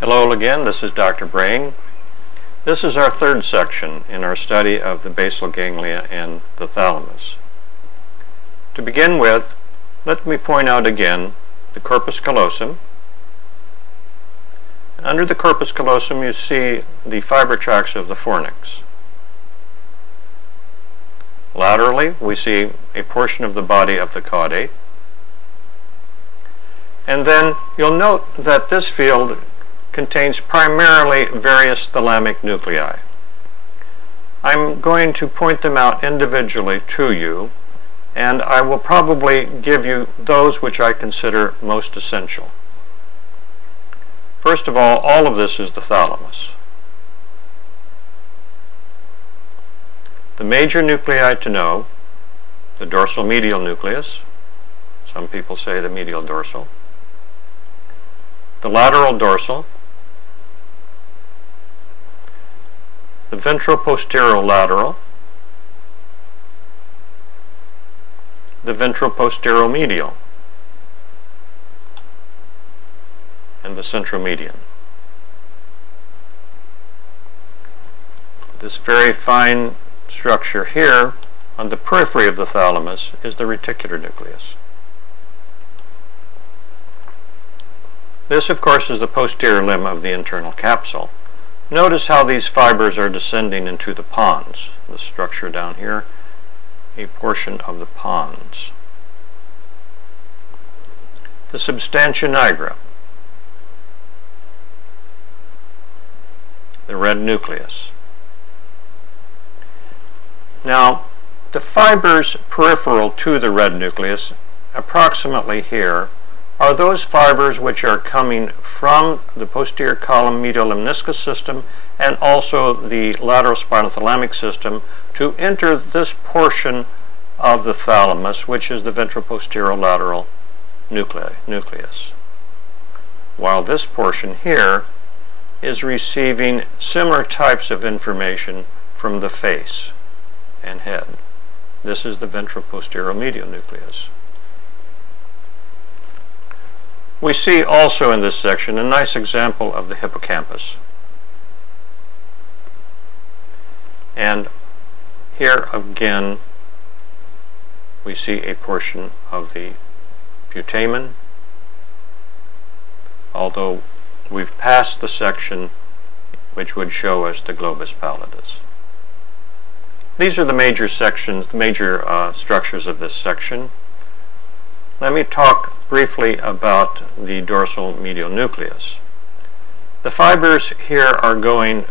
Hello again, this is Dr. Brain. This is our third section in our study of the basal ganglia and the thalamus. To begin with, let me point out again the corpus callosum. Under the corpus callosum you see the fiber tracts of the fornix. Laterally we see a portion of the body of the caudate. And then you'll note that this field contains primarily various thalamic nuclei. I'm going to point them out individually to you, and I will probably give you those which I consider most essential. First of all of this is the thalamus. The major nuclei to know: the dorsomedial nucleus, some people say the medial dorsal, the lateral dorsal, the ventroposterolateral, the ventroposteromedial, and the centromedian. This very fine structure here on the periphery of the thalamus is the reticular nucleus. This, of course, is the posterior limb of the internal capsule. Notice how these fibers are descending into the pons. The structure down here, a portion of the pons. The substantia nigra, the red nucleus. Now, the fibers peripheral to the red nucleus, approximately here, are those fibers which are coming from the posterior column medial lemniscus system and also the lateral spinal thalamic system to enter this portion of the thalamus, which is the ventroposterolateral nucleus. While this portion here is receiving similar types of information from the face and head. This is the ventroposteromedial nucleus. We see also in this section a nice example of the hippocampus. And here again we see a portion of the putamen, although we've passed the section which would show us the globus pallidus. These are the major sections, major structures of this section. Let me talk briefly about the dorsal medial nucleus. The fibers here are going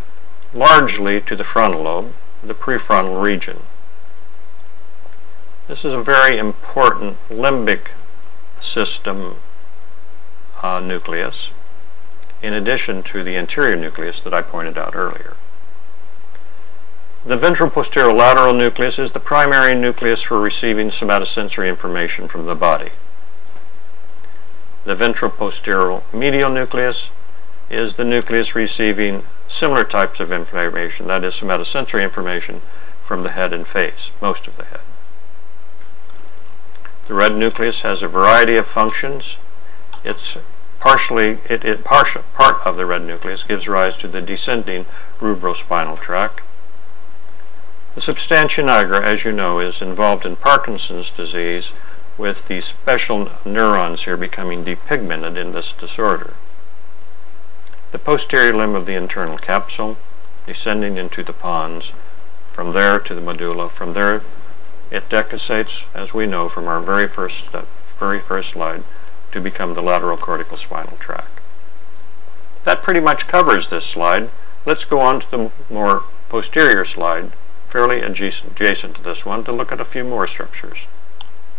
largely to the frontal lobe, the prefrontal region. This is a very important limbic system nucleus, in addition to the anterior nucleus that I pointed out earlier. The ventroposterolateral nucleus is the primary nucleus for receiving somatosensory information from the body. The ventroposteromedial nucleus is the nucleus receiving similar types of information, that is somatosensory information, from the head and face, most of the head. The red nucleus has a variety of functions. Part of the red nucleus gives rise to the descending rubrospinal tract. The substantia nigra, as you know, is involved in Parkinson's disease, with the special neurons here becoming depigmented in this disorder. The posterior limb of the internal capsule, descending into the pons, from there to the medulla. From there it decussates, as we know from our very first slide, to become the lateral cortical spinal tract. That pretty much covers this slide. Let's go on to the more posterior slide, fairly adjacent to this one, to look at a few more structures.